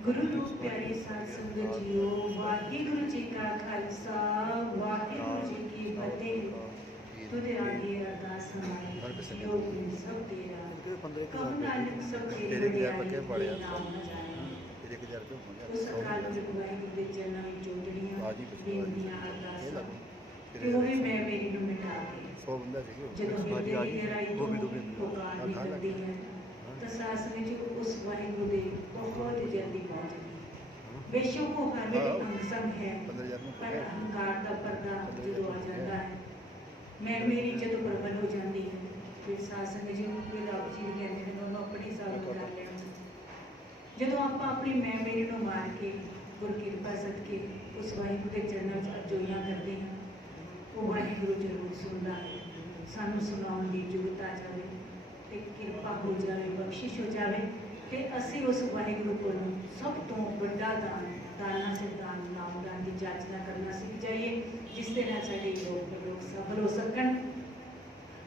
गुरु रूप प्यारे साध संगत जीओ, वाहिगुरु जी का खालसा, वाहिगुरु जी की फतेह। तुझे आगे अरदास हमारी, जियो गुरु सब तेरा, कब नानक सब तेरे वडियाई कोई नाम न जाने। उस अकाल पुरख वाहिगुरु दे चरनां विच जोड़नियां बेनतियां अरदासां ते वो भी मैं मेरी नूं मिटा के ਜਦੋਂ ਹਿਰਦੇ ਦੀ ਗਹਿਰਾਈ ਤੋਂ ਪੁਕਾਰ ਨਿਕਲਦੀ ਹੈ ਤਾਂ ਸਾਸ ਵਿੱਚ ਉਸ ਵਾਹਿਗੁਰੂ ਦੇ ਬਹੁਤ ਜਲਦੀ ਪਹੁੰਚਦੀ। ਬੇਸ਼ੱਕ ਉਹ ਹਰ ਵੇਲੇ ਅੰਗ ਸੰਗ ਹੈ, ਪਰ ਅਹੰਕਾਰ ਦਾ ਪਰਦਾ ਜਦੋਂ ਆ ਜਾਂਦਾ ਹੈ, ਮੈਂ ਮੇਰੀ ਜਦੋਂ ਪ੍ਰਬਲ ਹੋ ਜਾਂਦੀ ਹੈ, ਫਿਰ ਸਾਸ ਵਿੱਚ ਕੋਈ ਰੱਬ ਜੀ ਵੀ ਕਹਿੰਦੇ ਨੇ ਉਹਨੂੰ ਆਪਣੀ ਸਾਥ ਕਰ ਲੈਣਾ। ਜਦੋਂ ਆਪਾਂ ਆਪਣੀ ਮੈਂ ਮੇਰੀ ਨੂੰ ਮਾਰ ਕੇ ਗੁਰ ਕਿਰਪਾ ਸਦਕੇ ਉਸ ਵਾਹਿਗੁਰੂ ਦੇ ਚਰਨਾਂ 'ਚ ਅਰਜ਼ੋਈਆਂ ਕਰਦੇ ਹਾਂ, ਉਹ ਵਾਹਿਗੁਰੂ ਜ਼ਰੂਰ ਸੁਣਦਾ ਹੈ। ਸਾਨੂੰ ਸੁਣਾਉਣ ਦੀ ਜੁਗਤ ਆ ਜਾਵੇ ਤੇ ਕਿਰਪਾ ਹੋ ਜਾਵੇ, ਬਖਸ਼ਿਸ਼ ਹੋ ਜਾਵੇ ਤੇ ਅਸੀਂ ਉਸ ਵਾਹਿਗੁਰੂ ਕੋਲੋਂ ਸਭ ਤੋਂ ਵੱਡਾ ਦਾਨ, ਦਾਨਾ ਸਿਰਦਾਨ ਨਾਮਦਾਨ ਦੀ ਜਾਚਨਾ ਕਰਨਾ ਸਿੱਖ ਜਾਈਏ, ਜਿਸ ਦੇ ਨਾਲ ਸਾਡੇ ਲੋਕ ਸਫਲ ਹੋ ਸਕਣ।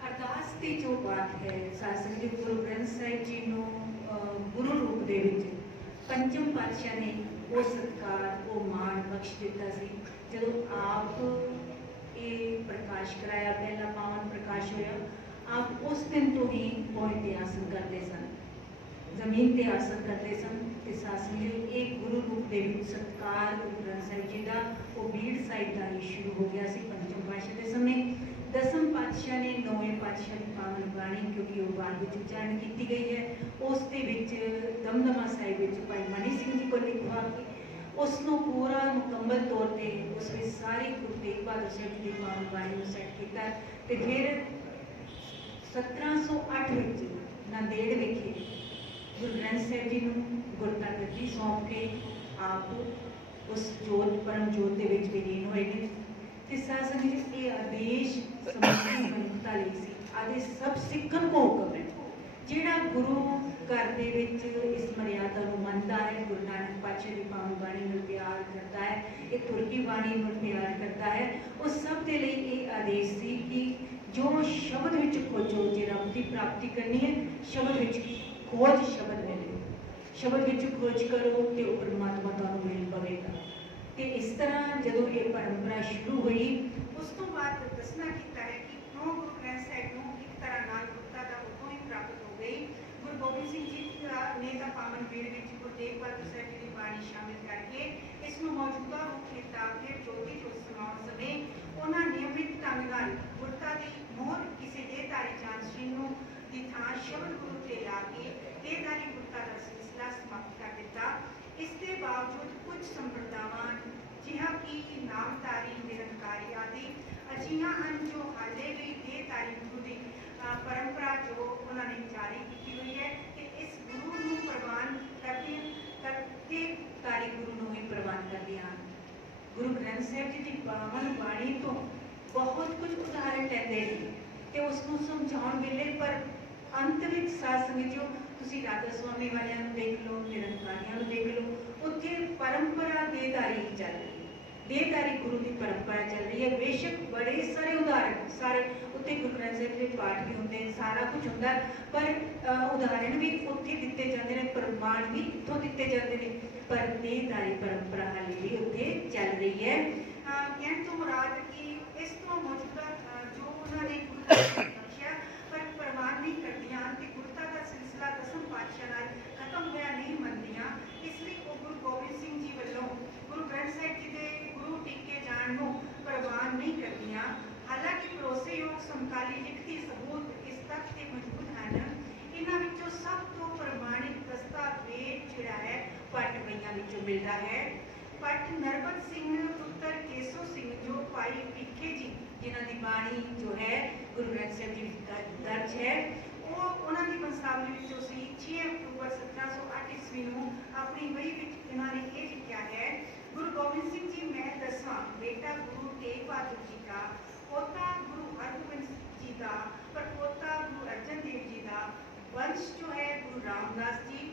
ਅਰਦਾਸ ਦੀ ਜੋ ਬਾਤ ਹੈ, ਸਾਸਨ ਜੀ ਗੁਰੂ ਗ੍ਰੰਥ ਸਾਹਿਬ ਜੀ ਨੂੰ ਗੁਰੂ ਰੂਪ ਦੇ ਵਿੱਚ ਪੰਚਮ ਪਾਤਸ਼ਾਹ ਨੇ ਉਹ ਸਤਿਕਾਰ, ਉਹ ਮਾਣ ਬਖਸ਼ ਦਿੱਤਾ ਸੀ। ਜਦੋਂ ਆਪ ਇਹ ਪ੍ਰਕਾਸ਼ ਕਰਾਇਆ, ਪਹਿਲਾ ਪਾਵਨ ਪ੍ਰਕਾਸ਼ ਹੋਇਆ, ਆਪ ਉਸ ਦਿਨ ਤੋਂ ਹੀ ਪੌਂਟ ਤੇ ਆਸਨ ਕਰਦੇ ਸਨ, ਜ਼ਮੀਨ ਤੇ ਆਸਨ ਕਰਦੇ ਸਨ। ਤੇ ਸਾਸਨ ਜੀ ਇਹ ਗੁਰੂ ਰੂਪ ਦੇ ਵਿੱਚ ਸਤਿਕਾਰ ਗੁਰੂ ਗ੍ਰੰਥ ਸਾਹਿਬ ਜੀ ਦਾ ਉਹ ਬੀੜ ਸਾਹਿਬ ਦਾ ਹੀ ਸ਼ੁਰੂ ਹੋ ਗਿਆ ਸੀ ਪੰਚਮ ਪਾਤਸ਼ਾਹ ਦੇ ਸਮੇਂ। ਦਸਮ ਪਾਤਸ਼ਾਹ ਨੇ ਨੌਵੇਂ ਪਾਤਸ਼ਾਹ ਦੀ ਪਾਵਨ ਬਾਣੀ, ਕਿਉਂਕਿ ਉਹ ਬਾਅਦ ਵਿੱਚ ਉਚਾਰਨ ਕੀਤੀ ਗਈ ਹੈ, ਉਸ ਦੇ ਵਿੱਚ ਦਮਦਮਾ ਸਾਹਿਬ ਵਿੱਚ ਭਾਈ ਮਨੀ ਸਿੰਘ ਜੀ ਕੋਲ ਲਿਖਵਾ ਕੇ ਉਸ ਨੂੰ ਪੂਰਾ ਮੁਕੰਮਲ ਤੌਰ ਤੇ ਉਸ ਵਿੱਚ ਸਾਰੀ ਗੁਰੂ ਤੇਗ ਬਹਾਦਰ ਸਾਹਿਬ ਜੀ ਦੀ ਪਾਵਨ ਬਾਣੀ ਨੂੰ ਸੈੱਟ ਕੀਤਾ। ਤੇ ਫਿਰ 1708 ਵਿੱਚ ਨਾਂਦੇੜ ਵਿਖੇ ਗੁਰੂ ਗ੍ਰੰਥ ਸਾਹਿਬ ਜੀ ਨੂੰ ਗੁਰਤਾ ਗੱਦੀ ਸੌਂਪ ਕੇ ਆਪ ਉਸ ਜੋਤ ਪਰਮ ਜੋਤ ਦੇ ਵਿੱਚ ਵਿਲੀਨ ਹੋਏ ਨੇ। ਤੇ ਸਾਧ ਸੰਗਤ ਜੀ ਇਹ ਆਦੇਸ਼ ਸਮੁੱਚੀ ਮਨੁੱਖਤਾ ਲਈ ਸੀ, ਆਦੇਸ਼ ਸਭ ਸਿੱਖਣ ਕੋ ਹੁਕਮ ਹੈ। ਜਿਹੜਾ ਗੁਰੂ ਘਰ ਦੇ ਵਿੱਚ ਇਸ ਮਰਿਆਦਾ ਨੂੰ ਮੰਨਦਾ ਹੈ, ਗੁਰੂ ਨਾਨਕ ਪਾਤਸ਼ਾਹ ਦੀ ਪਾਵਨ ਬਾਣੀ ਨੂੰ ਪਿਆਰ ਕਰਦਾ ਹੈ, ਇਹ ਤੁਰਕੀ ਬਾਣੀ ਨੂੰ ਪਿਆਰ ਕਰਦਾ ਹੈ, ਉਹ ਸਭ ਦੇ ਲਈ ਇਹ ਆਦੇਸ਼ ਸੀ ਕਿ ਜੋ ਸ਼ਬਦ ਵਿੱਚ ਖੋਜੋ, ਜੇ ਰੱਬ ਦੀ ਪ੍ਰਾਪਤੀ ਕਰਨੀ ਹੈ, ਸ਼ਬਦ ਵਿੱਚ ਖੋਜ, ਸ਼ਬਦ ਮਿਲੇ, ਸ਼ਬਦ ਵਿੱਚ ਖੋਜ ਕਰੋ ਤੇ ਉਹ ਪਰਮਾਤਮਾ ਤੁਹਾਨੂੰ ਮਿਲ ਪਵੇਗਾ। ਤੇ ਇਸ ਤਰ੍ਹਾਂ ਜਦੋਂ ਇਹ ਪਰੰਪਰਾ ਸ਼ੁਰੂ ਹੋਈ, ਉਸ ਤੋਂ ਬਾਅਦ ਦੱਸਣਾ ਕੀਤਾ ਹੈ ਕਿ ਕਿਉਂ ਗੁਰੂ ਗ੍ਰੰਥ ਸਾਹਿਬ ਨੂੰ ਇੱਕ ਤਰ੍ਹਾਂ ਨਾਲ ਗੁਰਤਾ ਦਾ ਉਦੋਂ ਹੀ ਪ੍ਰਾਪਤ ਹੋ ਗਈ। ਗੁਰੂ ਗੋਬਿੰਦ ਸਿੰਘ ਜੀ ਨੇ ਤਾਂ ਪਾਵਨ ਬੀੜ ਵਿੱਚ ਗੁਰੂ ਤੇਗ ਬਹਾਦਰ ਸਾਹਿਬ ਜੀ ਦੀ ਬਾਣੀ ਸ਼ਾਮਿਲ ਕਰਕੇ ਇਸ ਨੂੰ ਮੌਜੂਦਾ ਰੂਪ ਦਿੱਤਾ। ਫਿਰ ਜੋਤੀ ਜੋਤ ਸਮਾਉਣ ਸਮੇਂ ਉਹਨਾਂ ਨਿਯਮਿਤ ਢੰਗ ਨਾਲ ਗੁਰਤਾ ਦੀ ਮੋਹਰ ਕਿਸੇ ਦੇਹਧਾਰੀ ਜਾਨਸ਼ੀਨ ਨੂੰ ਦੀ ਥਾਂ ਸ਼ਬਦ ਗੁਰੂ ਤੇ ਲਾ ਕੇ ਦੇਹਧਾਰੀ ਗੁਰਤਾ ਦਾ ਸਿਲਸਿਲਾ ਸਮਾਪਤ ਕਰ ਦਿੱਤਾ। ਇਸ ਦੇ ਬਾਵਜੂਦ ਕੁਝ ਸੰਪਰਦਾਵਾਂ ਜਿਹਾ ਕਿ ਨਾਮਧਾਰੀ, ਨਿਰੰਕਾਰੀ ਆਦਿ ਅਜਿਹੀਆਂ ਹਨ ਜੋ ਹਾਲੇ ਵੀ ਦੇਹਧਾਰੀ ਗੁਰੂ ਦੀ ਪਰੰਪਰਾ ਜੋ ਉਹਨਾਂ ਨੇ ਜਾਰੀ ਕੀਤੀ ਹੋਈ ਹੈ ਕਿ ਇਸ ਗੁਰੂ ਨੂੰ ਪ੍ਰਵਾਨ ਦੇਹਧਾਰੀ ਗੁਰੂ ਨੂੰ ਹੀ ਪ੍ਰਵਾਨ ਕਰਦੀਆਂ ਹਨ। ਗੁਰੂ ਗ੍ਰੰਥ ਸਾਹਿਬ ਜੀ ਦੀ ਪਾਵਨ ਬਾਣੀ ਤੋਂ ਬਹੁਤ ਕੁਝ ਉਦਾਹਰਣ ਲੈਂਦੇ ਨੇ ਤੇ ਉਸ ਨੂੰ ਸਮਝਾਉਣ ਵੇਲੇ, ਪਰ ਅੰਤ ਵਿੱਚ ਸਾਧ ਸੰਗਤ ਜੀ ਤੁਸੀਂ ਰਾਧਾ ਸੁਆਮੀ ਵਾਲਿਆਂ ਨੂੰ ਦੇਖ ਲਓ, ਨਿਰੰਕਾਰੀਆਂ ਨੂੰ ਦੇਖ ਲਓ, ਉੱਥੇ ਪਰੰਪਰਾ ਦੇਹਧਾਰੀ ਚੱਲ ਰਹੀ ਹੈ, ਦੇਹਧਾਰੀ ਗੁਰੂ ਦੀ ਪਰੰਪਰਾ ਚੱਲ ਰਹੀ ਹੈ। ਬੇਸ਼ੱਕ ਬੜੇ ਸਾਰੇ ਉਦਾਹਰਣ, ਸਾਰੇ ਉੱਥੇ ਗੁਰੂ ਗ੍ਰੰਥ ਸਾਹਿਬ ਦੇ ਪਾਠ ਵੀ ਹੁੰਦੇ ਨੇ, ਸਾਰਾ ਕੁਝ ਹੁੰਦਾ, ਪਰ ਉਦਾਹਰਣ ਵੀ ਉੱਥੇ ਦਿੱਤੇ ਜਾਂਦੇ ਨੇ, ਪ੍ਰਮਾਣ ਵੀ ਇੱਥੋਂ ਦਿੱਤੇ ਜਾਂਦੇ ਨੇ, ਪਰ ਦੇਹਧਾਰੀ ਪਰੰਪਰਾ ਹਾਲੇ ਵੀ ਉੱਥੇ ਚੱਲ ਰਹੀ ਹੈ। ਕਹਿਣ ਤੋਂ ਮੁਰਾਦ ਕਿ ਇਸ ਤੋਂ ਮੌਜੂਦਾ ਜੋ ਉਹਨਾਂ ਨੇ ਗੁਰੂ ਬਖਸ਼ਿਆ ਪਰ ਪ੍ਰਵਾਨ ਨਹੀਂ ਕਰਦੀਆਂ ਤੇ ਗੁਰਤਾ ਦਾ ਸਿਲਸਿਲਾ ਦਸਮ ਪਾਤਸ਼ਾਹ ਨਾਲ ਖਤਮ ਹੋਇਆ ਨਹੀਂ ਮੰਨਦੀਆਂ, ਇਸ ਲਈ ਉਹ ਗੁਰੂ ਗੋਬਿੰਦ ਸਿੰਘ ਜੀ ਵੱਲੋਂ ਗੁਰੂ ਗ੍ਰੰਥ ਸਾਹਿਬ ਜੀ ਦੇ ਗੁਰੂ ਟਿੱਕੇ ਜਾਣ ਨੂੰ ਪ੍ਰਵਾਨ ਨਹੀਂ ਕਰਦੀਆਂ। ਹਾਲਾਂਕਿ ਭਰੋਸੇਯੋਗ ਸਮਕਾਲੀ ਲਿਖਤੀ ਸਬੂਤ ਇਸ ਤੱਕ ਤੇ ਮੌਜੂਦ ਹਨ। ਇਹਨਾਂ ਵਿੱਚੋਂ ਸਭ ਤੋਂ ਪ੍ਰਮਾਣਿਤ ਦਸਤਾਵੇਜ਼ ਜਿਹੜਾ ਹੈ ਪੱਟ ਵਈਆਂ ਵਿੱਚੋਂ ਮਿਲਦਾ ਹੈ। ਪੱਟ ਨਰਬਤ ਸਿੰਘ ਪੁੱਤਰ ਕੇਸੋ ਸਿੰਘ ਜੋ ਭਾਈ ਭੀਖੇ ਜੀ ਜਿਨ੍ਹਾਂ ਦੀ ਬਾਣੀ ਜੋ ਹੈ ਗੁਰੂ ਗ੍ਰੰਥ ਸਾਹਿਬ ਜੀ ਵਿੱਚ ਦਰਜ ਹੈ, ਉਹ ਉਹਨਾਂ ਦੀ ਬੰਸਾਵਲੀ ਵਿੱਚੋਂ ਸੀ। 6 ਅਕਤੂਬਰ 1708 ਈਸਵੀ ਨੂੰ ਆਪਣੀ ਵਹੀ ਵਿੱਚ ਇਹਨਾਂ ਨੇ ਇਹ ਲਿਖਿਆ ਹੈ, ਗੁਰੂ ਗੋਬਿੰਦ ਸਿੰਘ ਜੀ ਮੈਂ ਦਸਵਾਂ ਬੇਟਾ ਗੁਰੂ ਤੇਗ ਬਹਾਦਰ ਜੀ ਦਾ, ਪੋਤਾ ਗੁਰੂ ਹਰਗੋਬਿੰਦ ਜੀ ਦਾ, ਪਰ ਪੋਤਾ ਗੁਰੂ ਅਰਜਨ ਦੇਵ ਜੀ ਦਾ, ਵੰਸ਼ ਜੋ ਹੈ ਗੁਰੂ ਰਾਮਦਾਸ ਜੀ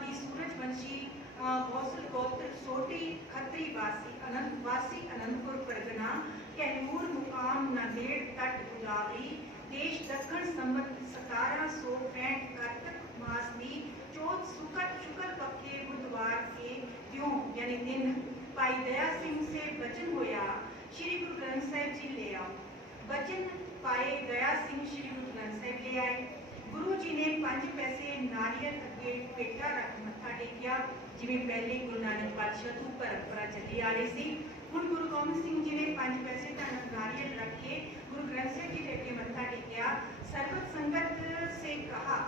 ਦੀ ਸੂਰਜਵੰਸ਼ੀ ਗੌਸਲ ਗੋਤਰ ਸੋਢੀ ਖੱਤਰੀ ਵਾਸੀ ਅਨੰਦਪੁਰ ਪਰਗਨਾ ਕੈਮੂਰ ਮੁਕਾਮ ਨਾਂਦੇੜ ਤੱਟ ਗੁਲਾਬੀ ਦੇਸ਼ ਦੱਖਣ ਸੰਮਤ 1765 ਕਾਰਤਕ ਮਾਸ ਦੀ ਚੌਥ ਸ਼ੁਕਲ ਪੱਕੇ ਬੁੱਧਵਾਰ ग्रंथ साहिब जी ले आओ। बचन पाए दया सिंह श्री गुरु ग्रंथ साहिब ले आए। गुरु जी ने 5 पैसे नारियल अगे पेठा रख मत्था टेकिया, जिवें पहले गुरु नानक पातशाह तो परंपरा चली आ रही सी। हुण गुरु गोबिंद सिंह जी ने 5 पैसे धन नारियल रख के गुरु ग्रंथ साहिब जी के अगे मत्था टेकिया। सर्वत संगत से कहा,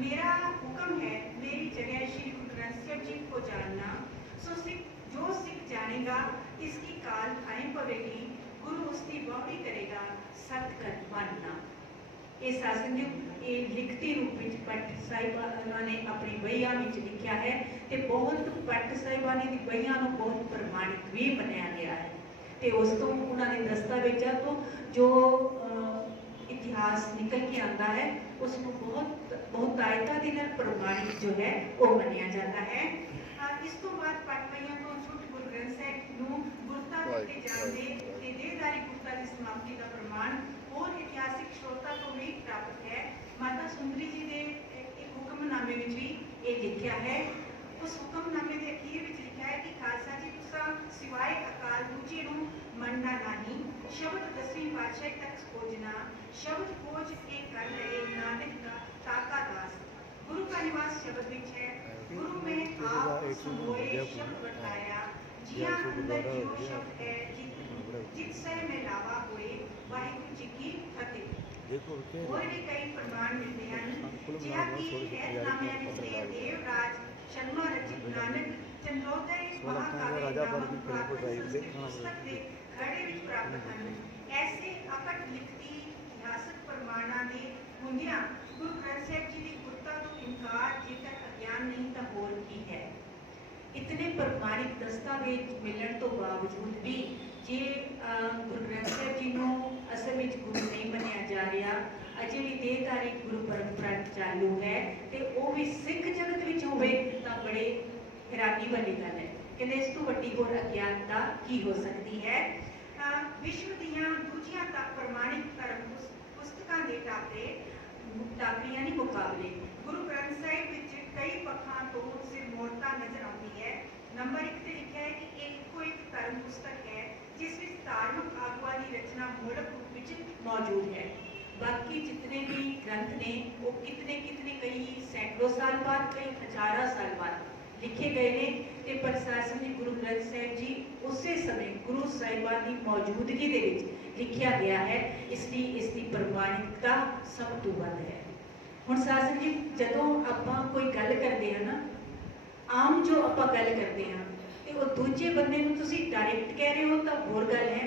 मेरा हुक्म है मेरी जगह श्री गुरु ग्रंथ साहिब जी को जानना। सो सिख जो सिख जानेगा इसकी काल खाएं पवेगी, गुरु उसकी बावड़ी करेगा, सतगत मानना। ये शासन जो ये लिखती रूप में पट साहिबा ने अपनी बहिया में लिखा है, ते बहुत पट साहिबा ने बहिया को बहुत प्रमाणित भी मनाया गया है। ते उस तो उन्होंने दस्तावेजा तो जो इतिहास निकल के आता है उसको बहुत आयता के नाल प्रमाणित जो है वो मनाया जाता है। इस तो बाद पट बहिया तो छुट गुरु ग्रंथ साहिब नूं गुरता दिते जांदे ते देहधारी गुरता की समाप्ति का प्रमाण और इतिहासिक स्रोतां तो भी प्राप्त है। माता सुंदरी जी ने एक हुक्मनामे में भी ये लिखा है। उस हुक्मनामे के अखीर में लिखा है कि खालसा जी तुसा सिवाय अकाल दूजे नूं मनना नहीं, शब्द 10वीं पातशाही तक खोजना, शब्द खोज के कर रहे नानक का ताका दास। गुरु का निवास शब्द विच है, गुरु में आप सोए शब्द बताया, जिया अंदर जो शब्द है जित से में लावा हुए, वाहिगुरु जी की फतेह। और भी कई प्रमाण मिलते हैं, जिया की हैतनामे विच देवराज शर्मा रचित नानक चंद्रोदय महाकाव्य पुस्तक के खड़े विच प्राप्त हैं। ऐसे अकट लिखती इतिहासक प्रमाणां दे हुंदियां गुरु ग्रंथ साहिब जी की गुरता तो इनकार जेकर अज्ञान नहीं तो होर की है। इतने प्रमाणिक दस्तावेज मिलने तो बावजूद भी जे गुरु ग्रंथ साहिब जी को असल में गुरु नहीं मनिया जा रहा, अजे भी देहधारी गुरु परंपरा चालू है, तो वो भी सिख जगत में होवे तो बड़े हैरानी वाली गल है। कहते इस तो वड्डी होर अज्ञानता की हो सकती है। विश्व दियां दूजियां तक प्रमाणित धर्म पुस्तकां दे टाकरे यानी मुकाबले गुरु ग्रंथ साहिब विच कई पक्षां तो सिरमौरता नजर आती है। नंबर 1 ते लिखा है कि एक धर्म पुस्तक है जिस विच धार्मिक आगुआं दी रचना मूलक रूप विच मौजूद है। बाकी जितने भी ग्रंथ ने वो कितने कई सैकड़ों साल बाद, कई हजारों साल बाद लिखे गए ने, ते प्रशासन जी गुरु ग्रंथ साहिब जी उसे समय गुरु साहिबां की मौजूदगी दे विच लिखा गया है, इसलिए इसकी प्रमाणिकता सब तो वध है। हुण शासन जी जदों आपां कोई गल करते हैं ना, आम जो आपां गल करते हैं तो वो दूजे बंदे नूं तुसीं डायरैक्ट कह रहे हो तो होर गल है,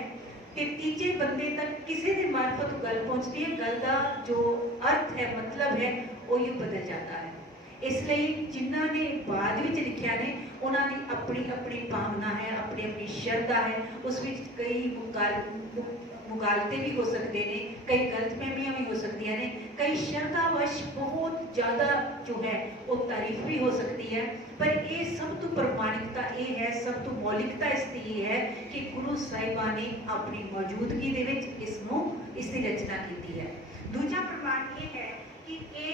ते तीजे बंदे तक किसी के मार्फत गल पहुँचती है, गल का जो अर्थ है मतलब है वो ही बदल जाता है। इसलिए जिन्होंने बाद में लिखा ने उन्होंने अपनी अपनी भावना है, अपनी अपनी श्रद्धा है, उस कई मुगालते भी हो सकते हैं, कई गलतफहमियां भी हो सकती हैं, कई श्रद्धावश बहुत ज़्यादा जो है वो तारीफ भी हो सकती है। पर ये सब तो प्रमाणिकता ये है, सब तो मौलिकता इसकी ये है कि गुरु साहिबा ने अपनी मौजूदगी दे विच इसकी रचना की है। दूजा प्रमाण ये है कि ये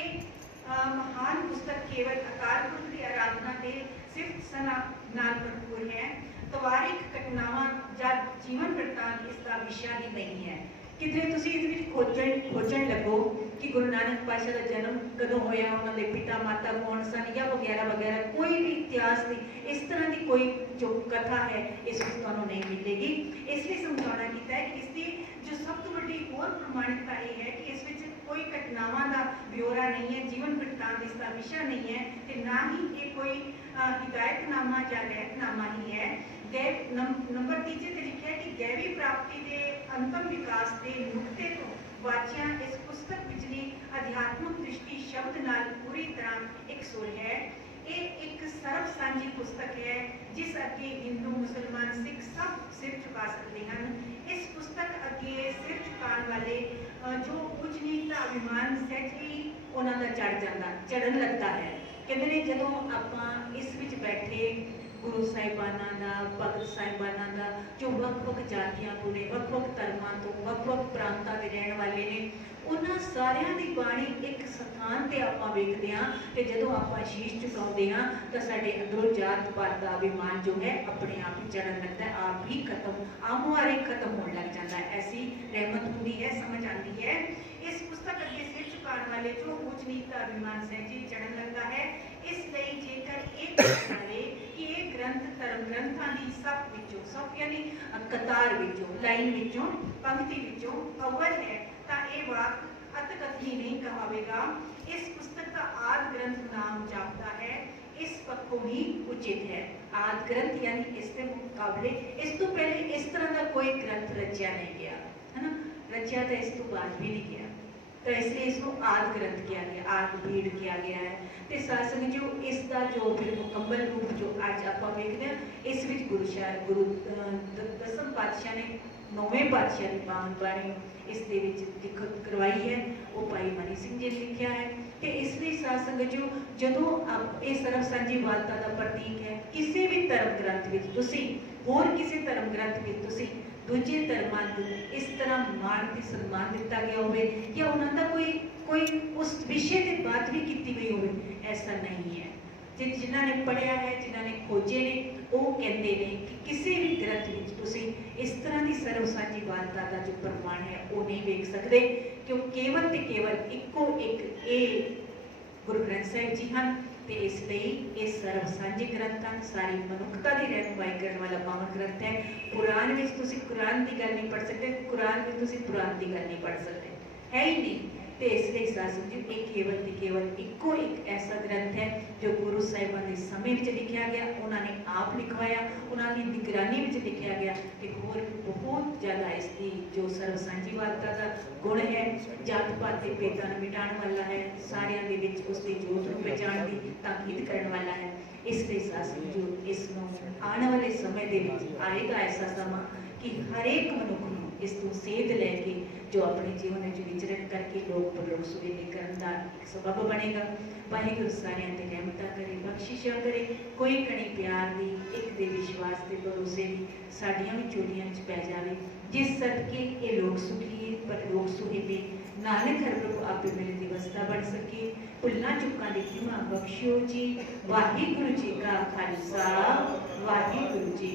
महान पुस्तक केवल अकाल पुरख की आराधना के सिर्फ सना नाल भरपूर है। तवारीख घटनावां या जीवन वृत्तांत इसका विषय ही नहीं है। कितने तुसी इस खोजन लगो कि गुरु नानक पातशाह का जन्म कदों होया, उन्होंने पिता माता कौन सन या वगैरह वगैरह, कोई भी इतिहास की इस तरह की कोई जो कथा है इस तुहानूं नहीं मिलेगी। इसलिए समझाना किया है कि इसकी जो सब तो बड़ी और प्रमाणिकता ये है कि इस विच कोई घटनावां का ब्यौरा नहीं है, जीवन वृत्तांत इसका विषय नहीं है, तो ना ही ये कोई हिदायतनामा या रहतनामा ही है। नंबर 3 ते लिखा है कि दैवी प्राप्ति के अंतम विकास के नुकते तो वाचिया इस पुस्तक विचली अध्यात्मक दृष्टि शब्द नाल पूरी तरह एक सुर है। ये एक सर्व सांझी पुस्तक है जिस अगे हिंदू मुसलमान सिख सब सिर झुका सकते हैं। इस पुस्तक अगे सिर झुकाने वाले जो उच्च नीच का अभिमान सहज ही उन्हों का चढ़ लगता है। कहते हैं जदों आपां इस विच बैठे गुरु साहिबाना का, भगत साहिबाना का, जो वख-वख जातियां तो ने, वख-वख धर्मां तो, वख-वख प्रांतां दे रहण वाले ने, उन्हां सारियां दी बाणी एक स्थान ते आपां वेखदे हां ते जदों आपां शीश झुकाउंदे हां तां साडे अंदरों जात पात दा अभिमान जो है अपने आप ही चढ़न लगदा है, आप ही खत्म आमो-आरे खत्म होने लग जाता है। ऐसी रहमत हुंदी है, समझ आती है। इस पुस्तक अगे सिर झुकाउण वाले जो ऊच नीच दा अभिमान सहजे चढ़न लगदा है। इसलिए जेकर एक जाए कि ये ग्रंथ धर्म ग्रंथां दी सब विचों, सब यानी कतार विचों, लाइन विचों, पंक्ति विचों अव्वल है तां ये वाक अतकथनी नहीं कहावेगा। इस पुस्तक का आदि ग्रंथ नाम जापता है, इस पक्कों ही उचित है। आदि ग्रंथ यानी इसके मुकाबले इस तो पहले इस तरह का कोई ग्रंथ रचा नहीं गया, है ना, रचा तो इस तो बाद भी नहीं गया, तो इसलिए इसको आदि ग्रंथ किया गया, आदि भीड़ किया गया है। तो सासंग जो इसका जो फिर मुकम्मल रूप जो अज आप देखते हैं, इस विच गुरु दसम पातशाह ने 9वें पातशाह की पावन बाणी इस दे विच लिखत करवाई है, वो भाई मनी सिंह जी ने लिखा है। तो इसलिए सासंग जो जदों ये सर्व सांझीवालता का प्रतीक है, किसी भी धर्म ग्रंथ विच तुसीं होर किसी धर्म ग्रंथ विच तुसीं दूजे धर्मां नूं इस तरह मान ते सम्मान दिता गया होवे या उन्हां दा कोई कोई उस विषय की बात भी की गई होवे, ऐसा नहीं है। जिन्हां ने पढ़िया है, जिन्हां ने खोजे ने, वो कहते हैं कि किसी भी ग्रंथ विच तुसीं इस तरह की सर्व सांझीवालता का जो प्रमाण है वो नहीं वेख सकते, क्यों केवल ते केवल इक्को एक ये गुरु ग्रंथ साहिब जी हैं। तो इसलिए ये सर्व सांझे ग्रंथ हैं, सारी मनुखता की रहनुमाई करने वाला पावन ग्रंथ है। कुरान में तुसीं कुरान की गल नहीं पढ़ सकते, कुरान में तुसीं कुरान की गल नहीं पढ़ सकते, है ही नहीं। तो इसलिए सासू जी ये केवल इक्को एक ऐसा ग्रंथ है जो गुरु साहिबान के समय में लिखा गया, उन्होंने आप लिखवाया, उन्होंने निगरानी में लिखा गया। तो होर बहुत ज़्यादा इसकी जो सर्व सांझीवालता का गुण है, जात पात के भेदां नूं मिटाण वाला है, सारियां दे विच उसकी जोत नूं पहचाण की ताकीद करने वाला है। इसलिए सासू जो इसनूं आने वाले समय दे विच आएगा ऐसा समा कि हरेक मनुख नूं इस तो सेध लैके जो अपने जीवन में विचरण करके लोग परलोक सुवेले करन दा सबब बनेगा। वाहिगुरू सारियां ते रहमतां करे, बख्शिशां करे, कोई कणी प्यार दी, एक दे विश्वास ते भरोसे दी साडियां भी चोलियां च पै जावे, जिस सदके ये लोग सुखी परलोक सुहेबे नानक हर प्रभु आपे मेरे दिवसता बन सके। भुल्लां चुकां दी खिमा बख्शियो जी। वाहिगुरू जी का खालसा, वाहिगुरू जी